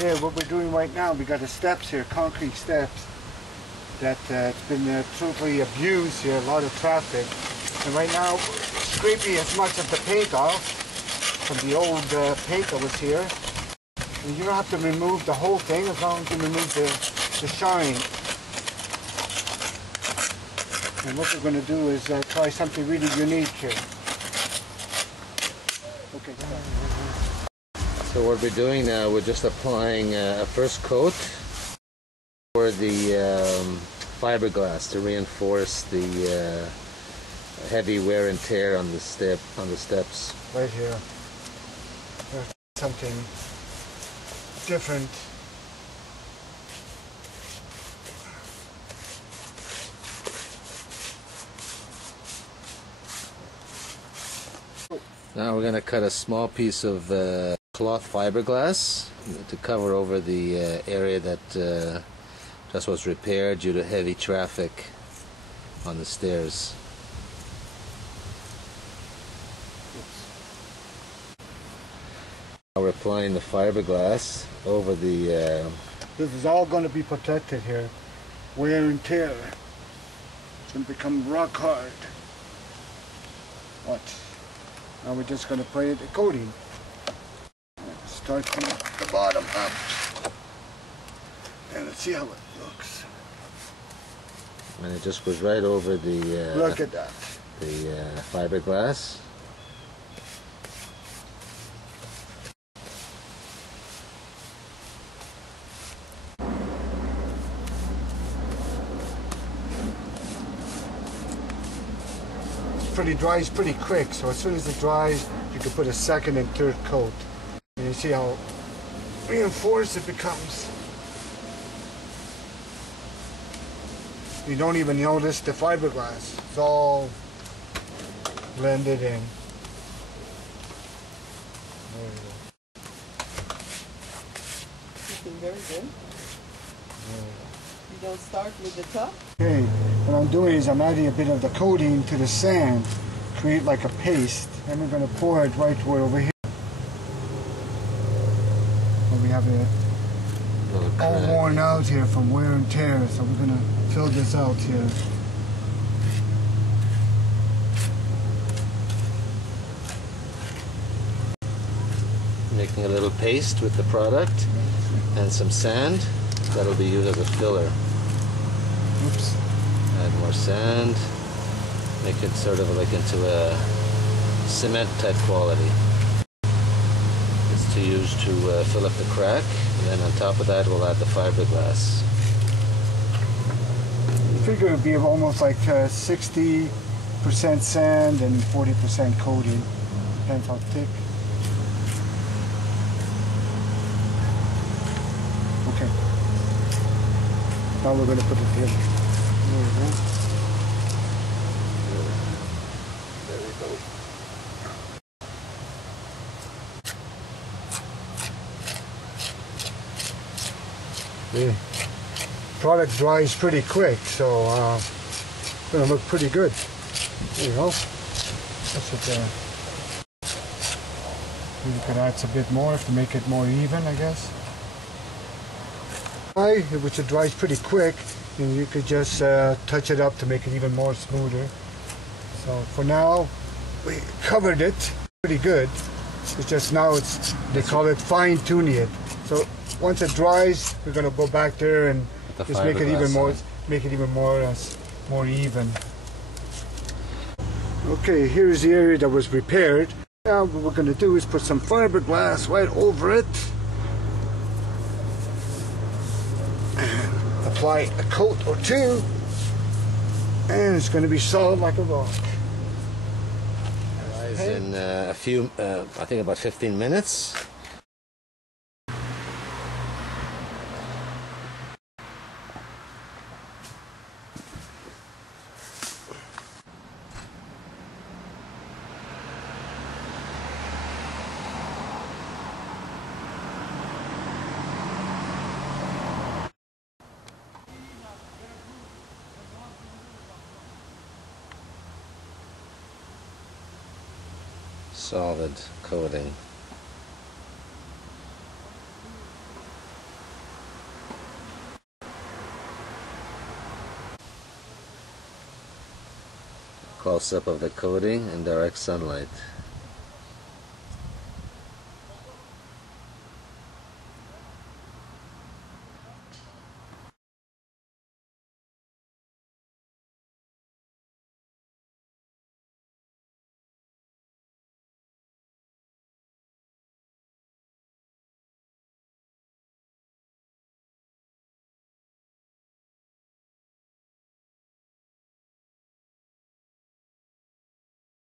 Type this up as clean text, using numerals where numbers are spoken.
Yeah, what we're doing right now, we got the steps here, concrete steps, that it's been totally abused here, a lot of traffic. And right now, scraping as much of the paint off from the old paint that was here. And you don't have to remove the whole thing as long as you remove the shine. And what we're going to do is try something really unique here. Okay. So what we're doing now, we're just applying a first coat for the fiberglass to reinforce the heavy wear and tear on the steps. Right here. There's something different. Now we're going to cut a small piece of cloth fiberglass to cover over the area that just was repaired due to heavy traffic on the stairs. Now we're applying the fiberglass over the... This is all going to be protected here. Wear and tear. It's going to become rock hard. What? Now we're just going to put the coating. Start from the bottom up. And let's see how it looks. And it just goes right over the... Look at that. The fiberglass. Dries pretty quick, so as soon as it dries you can put a second and third coat, and you see how reinforced it becomes. You don't even notice the fiberglass, it's all blended in. There you go. Looking very good. You don't start with the top? Okay, what I'm doing is I'm adding a bit of the coating to the sand, create like a paste, and we're going to pour it right over here. And we have it all worn out here from wear and tear, so we're going to fill this out here. Making a little paste with the product and some sand that'll be used as a filler. Oops. Add more sand, make it sort of like into a cement type quality. It's to use to fill up the crack, and then on top of that we'll add the fiberglass. I figure it would be almost like 60% sand and 40% coating. Depends how thick. Okay. Now we're going to put it here. There we go. There we go. The product dries pretty quick, so it's going to look pretty good. There you go. That's it there. You could add a bit more to make it more even, I guess. Which it dries pretty quick, and you could just touch it up to make it even more smoother. So for now, we covered it pretty good. It's just now they call it fine-tuning it. So once it dries, we're going to go back there and just make it even more even. Okay, here's the area that was repaired. Now what we're going to do is put some fiberglass right over it. And apply a coat or two. And it's going to be solid like a rock. In a few, I think about 15 minutes. Solid coating. Close-up of the coating in direct sunlight.